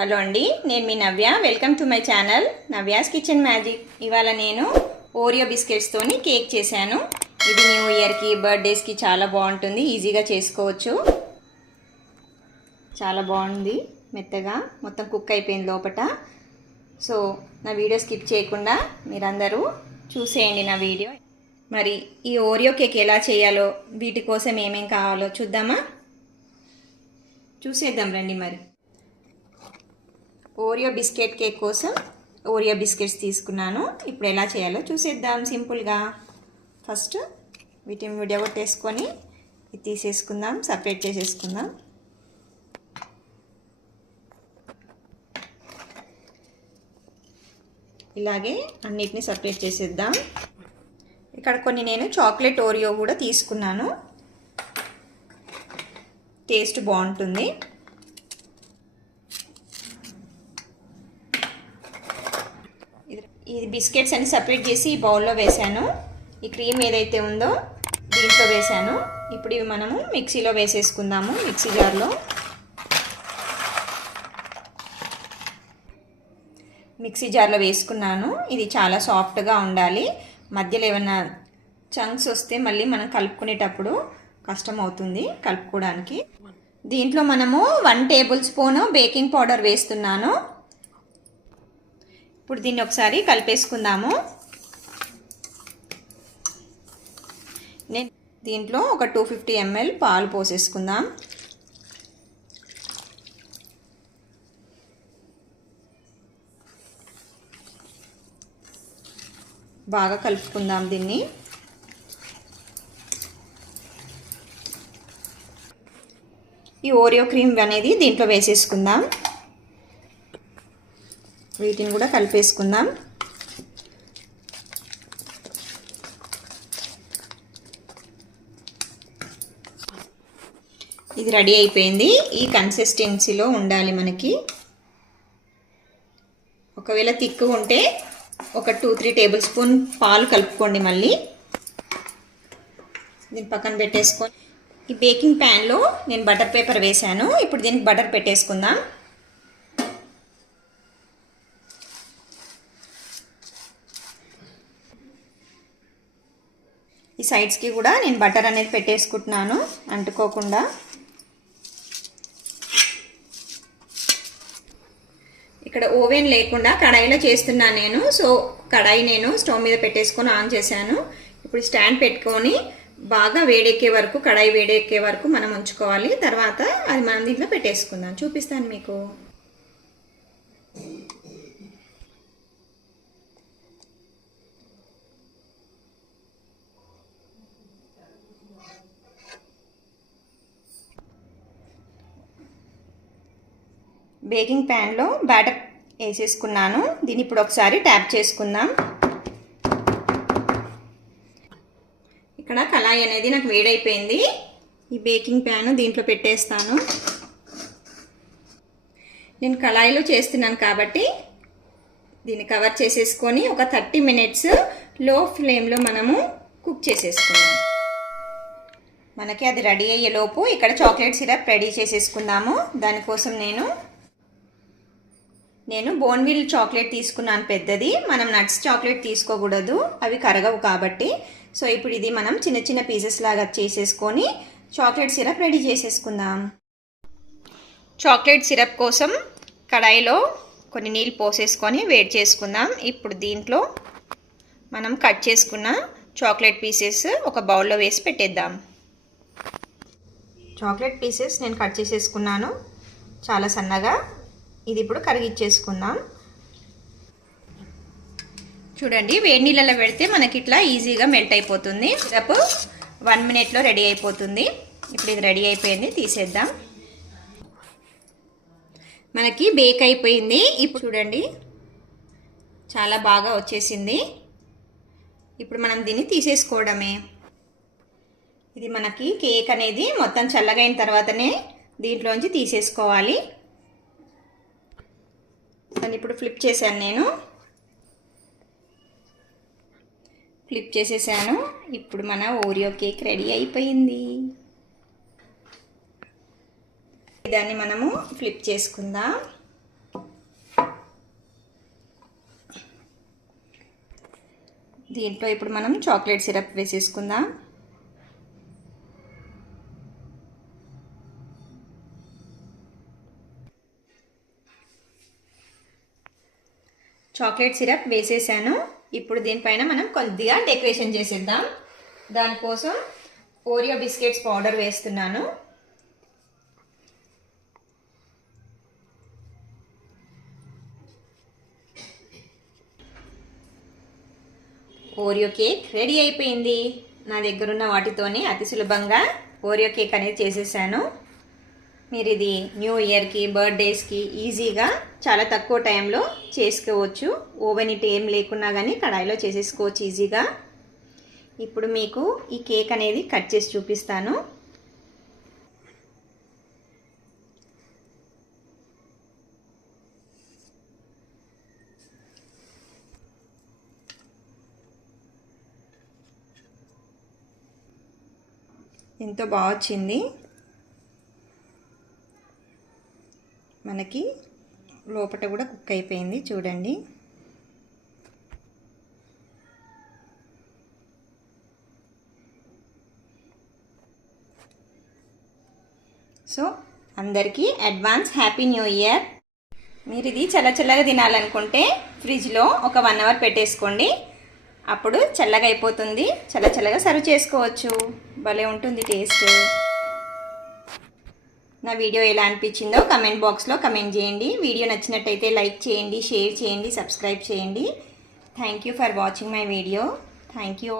Hello అండి నేను మీ Navya. Welcome to my channel Navya's kitchen magic ఇవాళ నేను ఓరియో బిస్కెట్స్తోని కేక్ చేశాను. ఇది న్యూ ఇయర్కి బర్త్డేస్కి చాలా బాగుంటుంది ఈజీగా చేసుకోవచ్చు. చాలా బాగుంది మెత్తగా మొత్తం కుక్ అయిపోయింది లోపట. సో నా వీడియో స్కిప్ చేయకుండా మీరందరూ చూసేయండి నా వీడియో మరి ఈ ఓరియో కేక్ ఎలా చేయాలో వీటి కోసం ఏమేం కావాలో చూద్దామా? చూసేద్దాం రండి మరి. ఓరియో బిస్కెట్ కేక్ కోసం ఓరియో బిస్కెట్స్ తీసుకున్నాను. ఇప్పుడు ఎలా చేయాలో చూసేద్దాం సింపుల్గా. ఫస్ట్ వీటిని విడగొట్టేసుకొని ఇది తీసేసుకుందాం సపరేట్ చేసేసుకుందాం. ఇలాగే అన్నిటిని సపరేట్ చేసేద్దాం. ఇక్కడ కొన్ని నేను చాక్లెట్ ఓరియో కూడా తీసుకున్నాను. టేస్ట్ బాగుంటుంది. ఇది బిస్కెట్స్ అన్ని సపరేట్ చేసి ఈ బౌల్లో వేసాను ఈ క్రీమ్ ఏదైతే ఉందో దీంట్లో వేసాను ఇప్పుడు ఇవి మనము మిక్సీలో వేసేసుకుందాము మిక్సీ జార్లో. మిక్సీ జార్లో వేసుకున్నాను. ఇది చాలా సాఫ్ట్గా ఉండాలి. మధ్యలో ఏమైనా చంక్స్ వస్తే మళ్ళీ మనం కలుపుకునేటప్పుడు కష్టం అవుతుంది కలుపుకోవడానికి. దీంట్లో మనము one tablespoon baking powder వేస్తున్నాను. ఇప్పుడు దీన్ని ఒకసారి కలిపేసుకుందాము. నేను దీంట్లో ఒక టూ ఫిఫ్టీ ఎంఎల్ పాలు పోసేసుకుందాం. బాగా కలుపుకుందాం దీన్ని. ఈ ఓరియో క్రీమ్ అనేది దీంట్లో వేసేసుకుందాం. వీటిని కూడా కలిపేసుకుందాం. ఇది రెడీ అయిపోయింది. ఈ కన్సిస్టెన్సీలో ఉండాలి మనకి. ఒకవేళ తిక్కు ఉంటే ఒక టూ త్రీ టేబుల్ స్పూన్ పాలు కలుపుకోండి మళ్ళీ. దీని పక్కన పెట్టేసుకొని ఈ బేకింగ్ ప్యాన్లో నేను బటర్ పేపర్ వేశాను. ఇప్పుడు దీనికి బటర్ పెట్టేసుకుందాం. ఈ సైడ్స్కి కూడా నేను బటర్ అనేది పెట్టేసుకుంటున్నాను అంటుకోకుండా. ఇక్కడ ఓవెన్ లేకుండా కడాయిలో చేస్తున్నాను నేను. సో కడాయి నేను స్టవ్ మీద పెట్టేసుకొని ఆన్ చేశాను. ఇప్పుడు స్టాండ్ పెట్టుకొని బాగా వేడెక్కే వరకు కడాయి వేడెక్కే వరకు మనం ఉంచుకోవాలి. తర్వాత అది మనం దీంట్లో పెట్టేసుకుందాం. చూపిస్తాను మీకు. బేకింగ్ ప్యాన్లో బ్యాటర్ వేసేసుకున్నాను. దీన్ని ఇప్పుడు ఒకసారి ట్యాప్ చేసుకుందాం. ఇక్కడ కళాయి అనేది నాకు వేడైపోయింది. ఈ బేకింగ్ ప్యాన్ దీంట్లో పెట్టేస్తాను. నేను కళాయిలో చేస్తున్నాను కాబట్టి దీన్ని కవర్ చేసేసుకొని ఒక థర్టీ మినిట్స్లో ఫ్లేమ్లో మనము కుక్ చేసేసుకుందాం. మనకి అది రెడీ అయ్యేలోపు ఇక్కడ చాక్లెట్ సిరప్ రెడీ చేసేసుకుందాము. దానికోసం నేను నేను బోన్విల్ చాక్లెట్ తీసుకున్నాను పెద్దది. మనం నట్స్ చాక్లెట్ తీసుకోకూడదు. అవి కరగవు కాబట్టి. సో ఇప్పుడు ఇది మనం చిన్న చిన్న పీసెస్ లాగా చేసేసుకొని చాక్లెట్ సిరప్ రెడీ చేసేసుకుందాం. చాక్లెట్ సిరప్ కోసం కడాయిలో కొన్ని నీళ్ళు పోసేసుకొని వేడి చేసుకుందాం. ఇప్పుడు దీంట్లో మనం కట్ చేసుకున్న చాక్లెట్ పీసెస్ ఒక బౌల్లో వేసి పెట్టేద్దాం. చాక్లెట్ పీసెస్ నేను కట్ చేసేసుకున్నాను. చాలా సన్నగా. ఇది ఇప్పుడు కరిగిచ్చేసుకుందాం. చూడండి వేడి నీళ్ళలో పెడితే మనకి ఇట్లా ఈజీగా మెల్ట్ అయిపోతుంది. రేపు వన్ మినిట్లో రెడీ అయిపోతుంది. ఇప్పుడు ఇది రెడీ అయిపోయింది తీసేద్దాం. మనకి బేక్ అయిపోయింది. ఇప్పుడు చూడండి చాలా బాగా వచ్చేసింది. ఇప్పుడు మనం దీన్ని తీసేసుకోవడమే. ఇది మనకి కేక్ అనేది మొత్తం చల్లగైన తర్వాతనే దీంట్లోంచి తీసేసుకోవాలి. చూడండి ఇప్పుడు ఫ్లిప్ చేశాను నేను. ఫ్లిప్ చేసేసాను. ఇప్పుడు మన ఓరియో కేక్ రెడీ అయిపోయింది. దాన్ని మనము ఫ్లిప్ చేసుకుందాం. దీంట్లో ఇప్పుడు మనం చాక్లెట్ సిరప్ వేసేసుకుందాం. చాక్లెట్ సిరప్ వేసేసాను. ఇప్పుడు దీనిపైన మనం కొద్దిగా డెకరేషన్ చేసేద్దాం. దానికోసం ఓరియో బిస్కెట్స్ పౌడర్ వేస్తున్నాను. ఓరియో కేక్ రెడీ అయిపోయింది. నా దగ్గర ఉన్న వాటితోనే అతి సులభంగా ఓరియో కేక్ అనేది చేసేసాను. మీరు ఇది న్యూ ఇయర్కి బర్త్డేస్కి ఈజీగా చాలా తక్కువ టైంలో చేసుకోవచ్చు. ఓవెన్ ఇటు ఏం లేకున్నా కానీ కడాయిలో చేసేసుకోవచ్చు ఈజీగా. ఇప్పుడు మీకు ఈ కేక్ అనేది కట్ చేసి చూపిస్తాను. ఎంతో బాగా వచ్చింది. మనకి లోపల కూడా కుక్ అయిపోయింది చూడండి. సో అందరికీ అడ్వాన్స్ హ్యాపీ న్యూ ఇయర్. మీరు ఇది చల్ల చల్లగా తినాలనుకుంటే ఫ్రిడ్జ్లో ఒక వన్ అవర్ పెట్టేసుకోండి. అప్పుడు చల్లగా అయిపోతుంది చల్ల చల్లగా సర్వ్ చేసుకోవచ్చు. భలే ఉంటుంది టేస్ట్. నా వీడియో ఎలా అనిపించిందో కమెంట్ బాక్స్లో కమెంట్ చేయండి. వీడియో నచ్చినట్టయితే లైక్ చేయండి షేర్ చేయండి సబ్స్క్రైబ్ చేయండి. Thank you for watching my video thank you